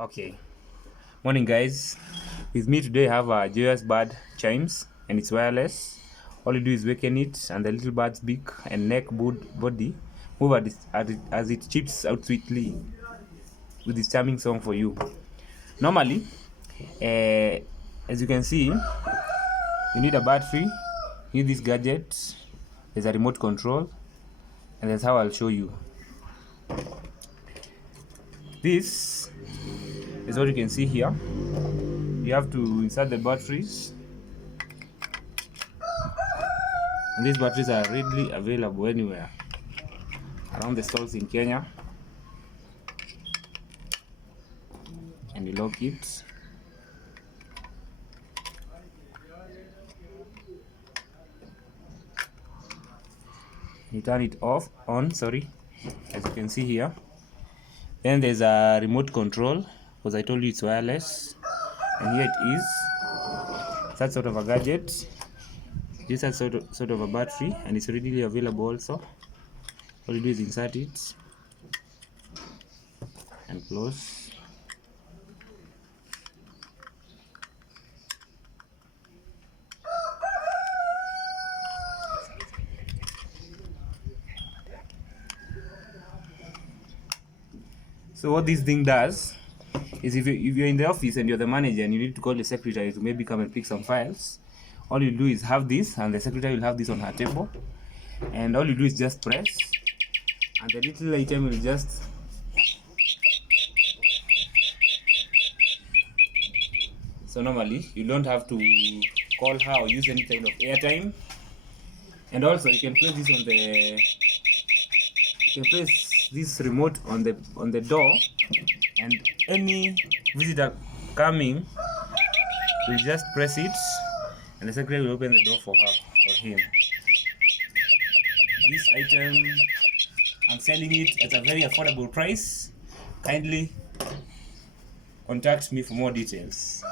Okay, morning guys. With me today I have a Joyous bird chimes, and it's wireless. All you do is waken it, and the little bird's beak and neck body move as it chips out sweetly with this charming song for you. Normally, as you can see, you need a battery, you need this gadget, there's a remote control, and that's how I'll show you. This is what you can see here. You have to insert the batteries, and these batteries are readily available anywhere around the stalls in Kenya. And you lock it. You turn it on, sorry, as you can see here. Then there's a remote control, because I told you it's wireless, and here it is. That sort of a gadget. This has sort of a battery, and it's readily available also. All you do is insert it and close. So what this thing does is, if you're in the office and you're the manager and you need to call the secretary to maybe come and pick some files, all you do is have this, and the secretary will have this on her table, and all you do is just press, and the little item will just so normally you don't have to call her or use any kind of airtime. And also you can place this remote on the door, and any visitor coming will just press it, and the secretary will open the door for her or him. This item, I'm selling it at a very affordable price. Kindly contact me for more details.